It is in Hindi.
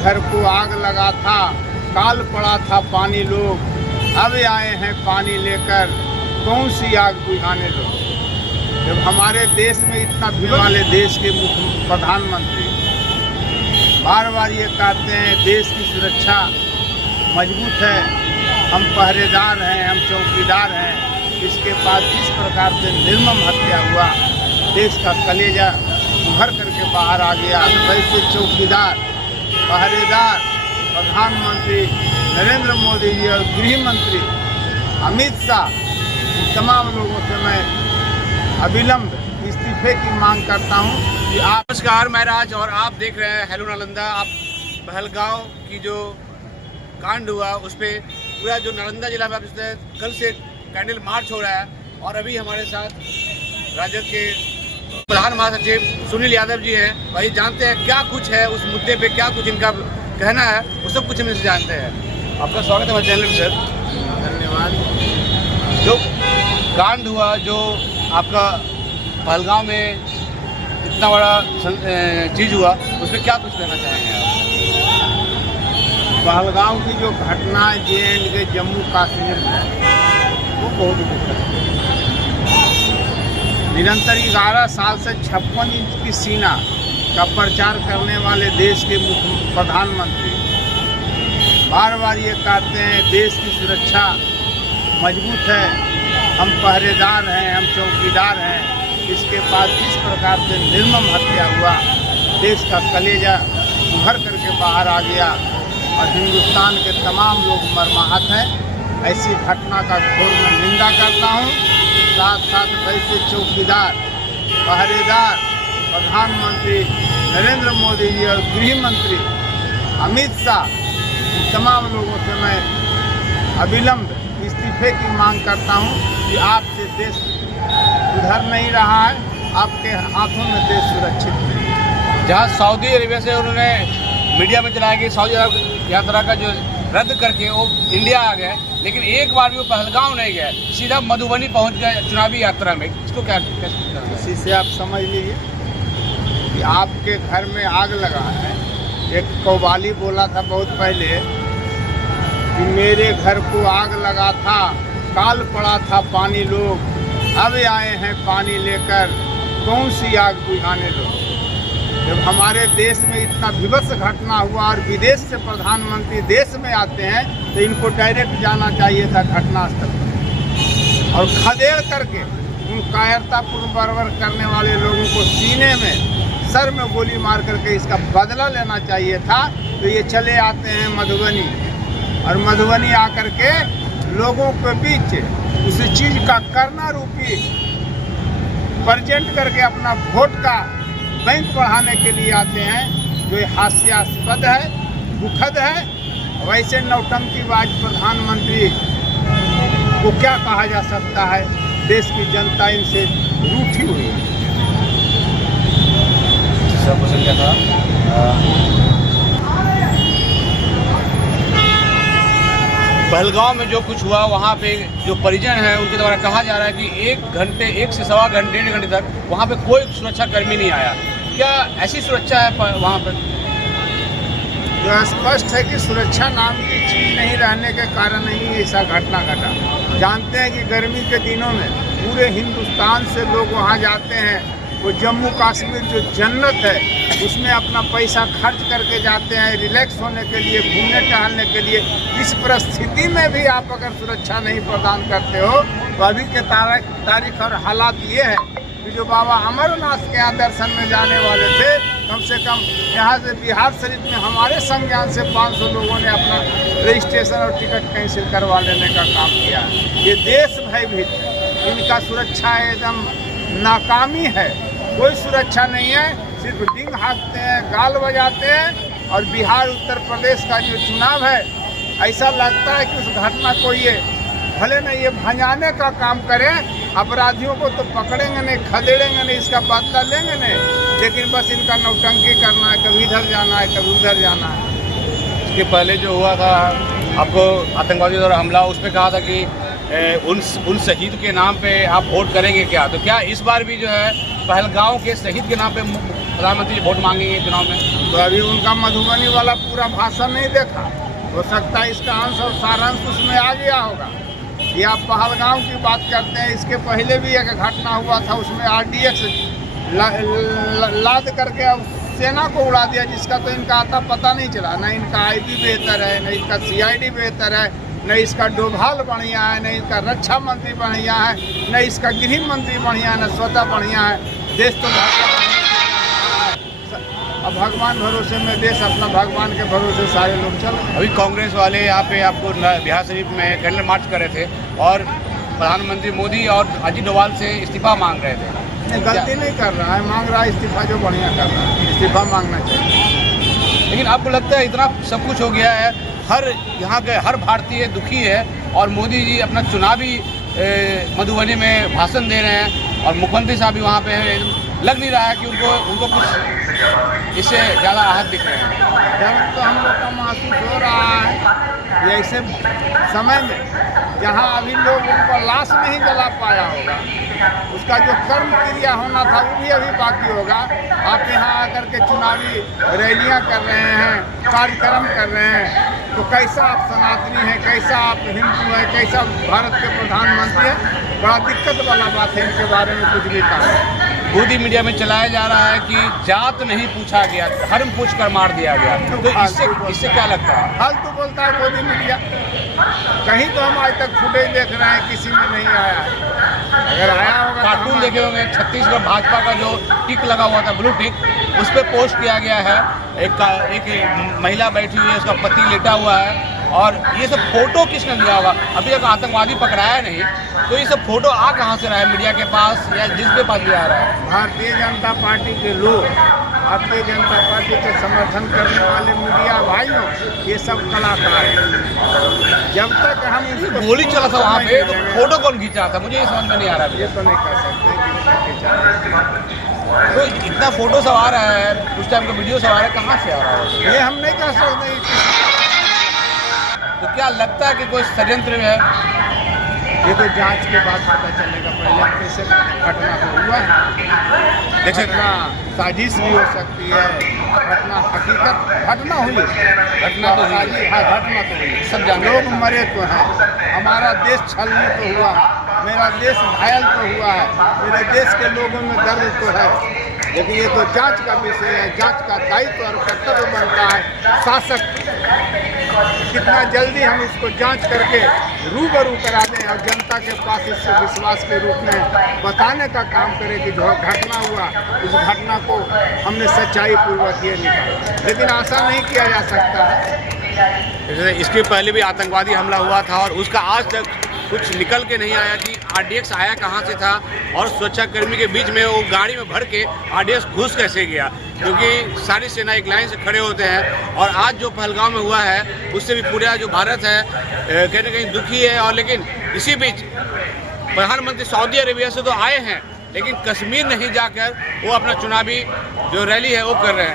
घर को आग लगा था, काल पड़ा था पानी लोग, अब आए हैं पानी लेकर, कौन सी आग बुझाने लोग। जब हमारे देश में इतना भीड़ वाले देश के मुख्य प्रधानमंत्री बार बार ये कहते हैं देश की सुरक्षा मजबूत है, हम पहरेदार हैं, हम चौकीदार हैं, इसके बाद जिस प्रकार से निर्मम हत्या हुआ, देश का कलेजा उभर करके बाहर आ गया। वैसे चौकीदार पहरेदार प्रधानमंत्री नरेंद्र मोदी जी और गृह मंत्री अमित शाह, तमाम लोगों से मैं अविलंब इस्तीफे की मांग करता हूं कि आप। नमस्कार, मैं राज और आप देख रहे हैं हेलो नालंदा। आप पहलगांव की जो कांड हुआ उस पर पूरा जो नालंदा जिला में कल से कैंडल मार्च हो रहा है और अभी हमारे साथ राजद के प्रधान महासचिव सुनील यादव जी हैं। वही जानते हैं क्या कुछ है उस मुद्दे पे, क्या कुछ इनका कहना है, वो सब कुछ हम इनसे जानते हैं। आपका स्वागत है हमारे चैनल में सर। धन्यवाद। जो कांड हुआ, जो आपका पहलगांव में इतना बड़ा चीज़ हुआ, उसमें क्या कुछ कहना चाहेंगे आप? पहलगांव की जो घटना JNK के जम्मू कश्मीर में, वो बहुत दुखद है। निरंतर 11 साल से 56 इंच की सीना का प्रचार करने वाले देश के मुख्य प्रधानमंत्री बार बार ये कहते हैं देश की सुरक्षा मजबूत है, हम पहरेदार हैं, हम चौकीदार हैं। इसके बाद जिस प्रकार से निर्मम हत्या हुआ, देश का कलेजा उभर करके बाहर आ गया और हिंदुस्तान के तमाम लोग मर्माहत हैं। ऐसी घटना का घोर मैं निंदा करता हूं। साथ साथ वैसे चौकीदार पहरेदार प्रधानमंत्री नरेंद्र मोदी जी और गृह मंत्री अमित शाह, तमाम लोगों से मैं अविलंब इस्तीफे की मांग करता हूं कि आपसे देश उधर नहीं रहा है, आपके हाथों में देश सुरक्षित नहीं है। जहाँ सऊदी अरेबिया से उन्होंने मीडिया में चलाया कि सऊदी अरब यात्रा का जो रद्द करके वो इंडिया आ गए, लेकिन एक बार भी वो पहलगांव नहीं गए, सीधा मधुबनी पहुंच गए चुनावी यात्रा में। इसको क्या इसी से आप समझ लीजिए कि आपके घर में आग लगा है। एक कव्वाली बोला था बहुत पहले कि मेरे घर को आग लगा था, काल पड़ा था पानी लोग, अब आए हैं पानी लेकर, कौन सी आग बुझाने लोग। जब हमारे देश में इतना विभत्स घटना हुआ और विदेश से प्रधानमंत्री देश में आते हैं तो इनको डायरेक्ट जाना चाहिए था घटनास्थल पर और खदेड़ करके उन कायरतापूर्ण बर्बर करने वाले लोगों को सीने में, सर में गोली मार करके इसका बदला लेना चाहिए था। तो ये चले आते हैं मधुबनी और मधुबनी आकर के लोगों के बीच उस चीज़ का करना रूपी प्रेजेंट करके अपना वोट का बैंक बढ़ाने के लिए आते हैं, जो हास्यास्पद है, दुखद है। वैसे नौटंकीबाज प्रधानमंत्री को क्या कहा जा सकता है? देश की जनता इनसे रूठी हुई है। सब क्वेश्चन क्या था? पहलगांव में जो कुछ हुआ, वहाँ पे जो परिजन हैं उनके द्वारा कहा जा रहा है कि 1 से सवा घंटे 1.5 घंटे तक वहाँ पे कोई सुरक्षा कर्मी नहीं आया। क्या ऐसी सुरक्षा है वहाँ पर? जो स्पष्ट है कि सुरक्षा नाम की चीज़ नहीं रहने के कारण ही ऐसा घटना घटा। जानते हैं कि गर्मी के दिनों में पूरे हिंदुस्तान से लोग वहाँ जाते हैं। वो जम्मू कश्मीर जो जन्नत है उसमें अपना पैसा खर्च करके जाते हैं रिलैक्स होने के लिए, घूमने टहलने के लिए। इस परिस्थिति में भी आप अगर सुरक्षा नहीं प्रदान करते हो तो अभी के तारीख और हालात ये है कि जो बाबा अमरनाथ के यहाँ दर्शन में जाने वाले थे, कम से कम यहाँ से बिहार शरीफ में हमारे संज्ञान से 500 लोगों ने अपना रजिस्ट्रेशन और टिकट कैंसिल करवा लेने का काम किया। ये देश भयभीत है, इनका सुरक्षा एकदम नाकामी है, कोई सुरक्षा नहीं है। सिर्फ डिंग हाँकते हैं, गाल बजाते हैं। और बिहार उत्तर प्रदेश का जो चुनाव है, ऐसा लगता है कि उस घटना को ये भले न ये भंजाने का काम करें, अपराधियों को तो पकड़ेंगे नहीं, खदेड़ेंगे नहीं, इसका बदला लेंगे नहीं, लेकिन बस इनका नौटंकी करना है, कभी इधर जाना है, कभी उधर जाना है। इसके पहले जो हुआ था आपको आतंकवादी द्वारा हमला, उसमें कहा था कि उन शहीद के नाम पे आप वोट करेंगे क्या? तो क्या इस बार भी जो है पहलगांव के शहीद के नाम पे प्रधानमंत्री जी वोट मांगेंगे चुनाव में? तो अभी उनका मधुबनी वाला पूरा भाषण नहीं देखा, हो सकता है इसका अंश और सारांश उसमें आ गया होगा। ये आप पहलगाम की बात करते हैं, इसके पहले भी एक घटना हुआ था, उसमें RDX लाद करके सेना को उड़ा दिया, जिसका तो इनका आता पता नहीं चला। न इनका IB बेहतर है, न इसका CID बेहतर है, न इसका डोभाल बढ़िया है, न इसका रक्षा मंत्री बढ़िया है, न इसका गृह मंत्री बढ़िया है, न स्वतः बढ़िया है। देश तो अब भगवान भरोसे में, देश अपना भगवान के भरोसे सारे लोग चल रहे हैं। अभी कांग्रेस वाले यहाँ पे आपको बिहार शरीफ में कैंडल मार्च कर रहे थे और प्रधानमंत्री मोदी और अजीत डोभाल से इस्तीफा मांग रहे थे। नहीं, गलती नहीं कर रहा है, मांग रहा है इस्तीफा, जो बढ़िया कर रहा है, इस्तीफा मांगना चाहिए। लेकिन आपको लगता है इतना सब कुछ हो गया है, हर यहाँ के हर भारतीय दुखी है और मोदी जी अपना चुनावी मधुबनी में भाषण दे रहे हैं और मुख्यमंत्री साहब भी वहाँ पे हैं, लग नहीं रहा है कि उनको कुछ इससे ज़्यादा राहत दिख रहे हैं। डर तो हम लोग का महसूस हो रहा है ये ऐसे समय में जहाँ अभी लोग उनको लाश नहीं जला पाया होगा, उसका जो कर्म क्रिया होना था वो भी अभी बाकी होगा। आप यहाँ आकर के चुनावी रैलियाँ कर रहे हैं, कार्यक्रम कर रहे हैं, तो कैसा आप सनातनी हैं, कैसा आप हिंदू हैं, कैसा भारत के प्रधानमंत्री हैं, बड़ा दिक्कत वाला बात है। इनके बारे में कुछ भी कहा मोदी मीडिया में चलाया जा रहा है कि जात नहीं पूछा गया, धर्म पूछ कर मार दिया गया, तो इससे क्या लगता है? फालतू बोलता है मोदी मीडिया। कहीं तो हम आज तक फुटेज देख रहे हैं, किसी में नहीं आया है। अगर आया होगा कार्टून देखे होंगे, छत्तीसगढ़ भाजपा का जो टिक लगा हुआ था, ब्लू टिक, उस पर पोस्ट किया गया है, एक महिला बैठी हुई है, उसका पति लेटा हुआ है और ये सब फोटो किसने लिया होगा? अभी तक आतंकवादी पकड़ाया नहीं, तो ये सब फोटो आ कहाँ से रहा है? मीडिया के पास या जिसके पास भी आ रहा है? भारतीय जनता पार्टी के लोग, भारतीय जनता पार्टी के समर्थन करने वाले मीडिया भाइयों, ये सब कलाकार हैं। जब तक हम इसको गोली चला था वहाँ पे, तो फोटो कौन खींचा था? मुझे ये समझ में नहीं आ रहा है। ये तो नहीं कह सकते कि खींचा। तो इतना फोटो सब आ रहा है, उस टाइम का वीडियो सब आ रहा है, कहाँ से आ रहा है? ये हम नहीं कह सकते। तो क्या लगता है कि कोई षड्यंत्र है? ये तो जांच के बाद पता चलेगा, पहले कैसे घटना तो हुआ है। घटना साजिश भी हो सकती है, घटना हकीकत घटना हुई, घटना तो हुई, हाँ घटना तो हुई, सब लोग मरे तो हैं, हमारा देश छलनी तो हुआ है, मेरा देश घायल तो हुआ है, मेरे देश के लोगों में दर्द तो है। लेकिन ये तो जांच का विषय है, जांच का दायित्व और कर्तव्य बनता है शासक कितना जल्दी हम इसको जांच करके रूबरू करा दें और जनता के पास इससे विश्वास के रूप में बताने का काम करें कि जो घटना हुआ उस घटना को हमने सच्चाई पूर्वक ये निकाला। लेकिन आशा नहीं किया जा सकता। इसके पहले भी आतंकवादी हमला हुआ था और उसका आज तक कुछ निकल के नहीं आया कि RDX आया कहाँ से था और सुरक्षाकर्मी के बीच में वो गाड़ी में भर के RDX घुस कैसे गया, क्योंकि सारी सेना एक लाइन से खड़े होते हैं। और आज जो पहलगाम में हुआ है उससे भी पूरा जो भारत है कहीं ना कहीं दुखी है। और लेकिन इसी बीच प्रधानमंत्री सऊदी अरेबिया से तो आए हैं, लेकिन कश्मीर नहीं जाकर वो अपना चुनावी जो रैली है वो कर रहे हैं।